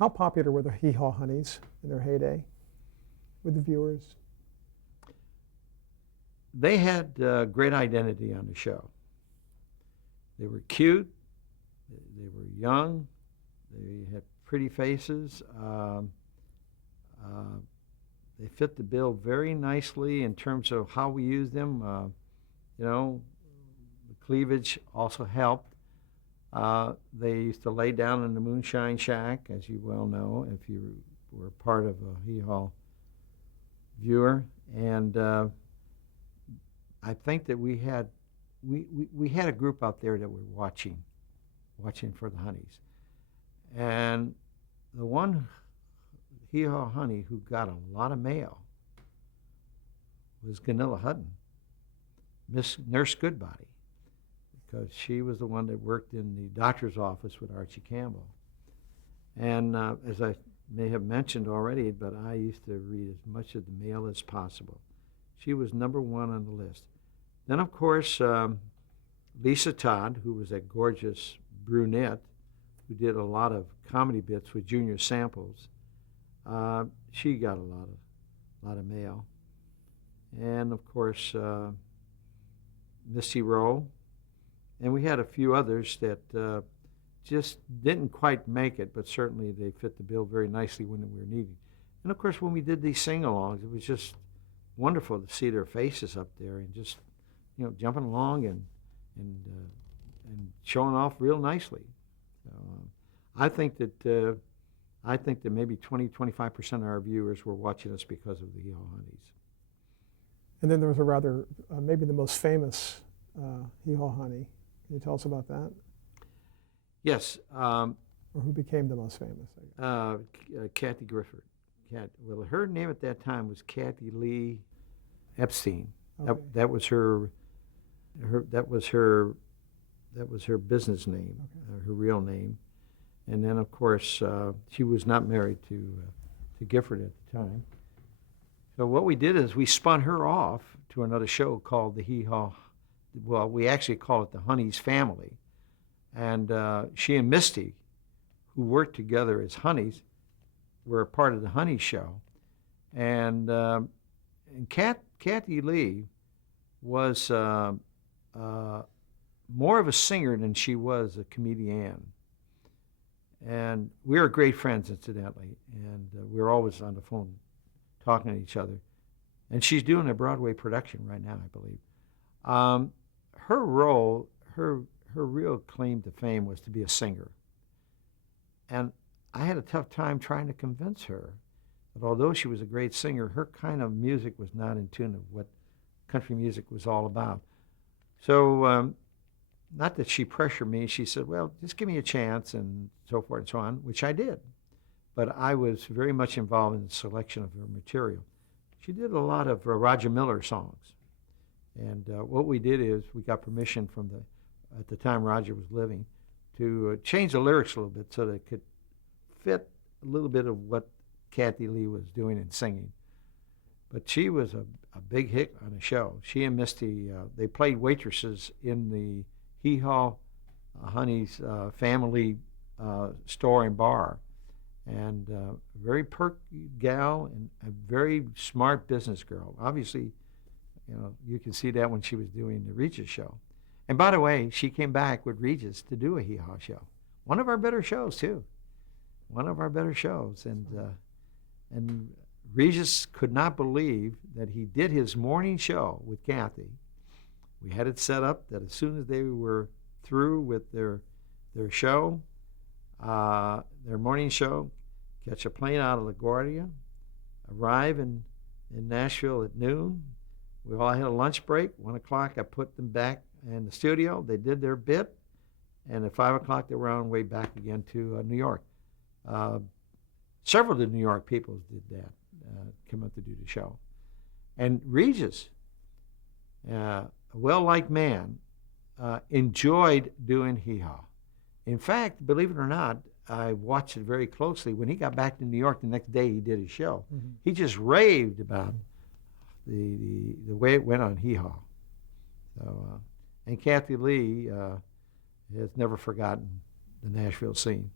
How popular were the Hee Haw Honeys in their heyday with the viewers? They had great identity on the show. They were cute. They were young. They had pretty faces. They fit the bill very nicely in terms of how we used them. The cleavage also helped. They used to lay down in the moonshine shack, as you well know, if you were part of a Hee Haw viewer. And I think that we had a group out there that were watching for the honeys. And the one Hee Haw honey who got a lot of mail was Ganilla Hutton, Miss Nurse Goodbody, because she was the one that worked in the doctor's office with Archie Campbell. And as I may have mentioned already, but I used to read as much of the mail as possible. She was number one on the list. Then, of course, Lisa Todd, who was that gorgeous brunette who did a lot of comedy bits with Junior Samples, she got a lot of mail. And, of course, Misty Rowe. And we had a few others that just didn't quite make it, but certainly they fit the bill very nicely when we were needed. And, of course, when we did these sing-alongs, it was just wonderful to see their faces up there and just, jumping along and showing off real nicely. So, I think that maybe 20-25% of our viewers were watching us because of the Hee Haw Honeys. And then there was a rather, maybe the most famous Hee Haw honey. Can you tell us about that? Yes. Or who became the most famous? Kathy Griffith. Well, her name at that time was Kathy Lee Epstein. Okay. That was her business name, Okay. her real name. And then, of course, she was not married to Gifford at the time. So what we did is we spun her off to another show called the Hee Haw. Well, we actually call it the Honeys Family. And she and Misty, who worked together as Honeys, were a part of the Honeys show. And Kathy Lee was more of a singer than she was a comedian. And we were great friends, incidentally, and we were always on the phone talking to each other. And she's doing a Broadway production right now, I believe. Her role, her real claim to fame was to be a singer. And I had a tough time trying to convince her that although she was a great singer, her kind of music was not in tune with what country music was all about. So, not that she pressured me, she said, well, just give me a chance and so forth and so on, which I did. But I was very much involved in the selection of her material. She did a lot of Roger Miller songs. And what we did is we got permission from at the time Roger was living, to change the lyrics a little bit so that it could fit a little bit of what Kathy Lee was doing and singing. But she was a big hit on the show. She and Misty, they played waitresses in the Hee Haw Honeys family store and bar. And a very perky gal and a very smart business girl. Obviously, you can see that when she was doing the Regis show. And by the way, she came back with Regis to do a Hee Haw show. One of our better shows, too. One of our better shows. And Regis could not believe that he did his morning show with Kathy. We had it set up that as soon as they were through with their show, their morning show, catch a plane out of LaGuardia, arrive in Nashville at noon. We all had a lunch break. 1 o'clock, I put them back in the studio. They did their bit. And at 5 o'clock, they were on their way back again to New York. Several of the New York people did that, come up to do the show. And Regis, a well-liked man, enjoyed doing Hee Haw. In fact, believe it or not, I watched it very closely. When he got back to New York the next day, he did his show. Mm-hmm. He just raved about the way it went on Hee Haw. So, and Kathy Lee has never forgotten the Nashville scene.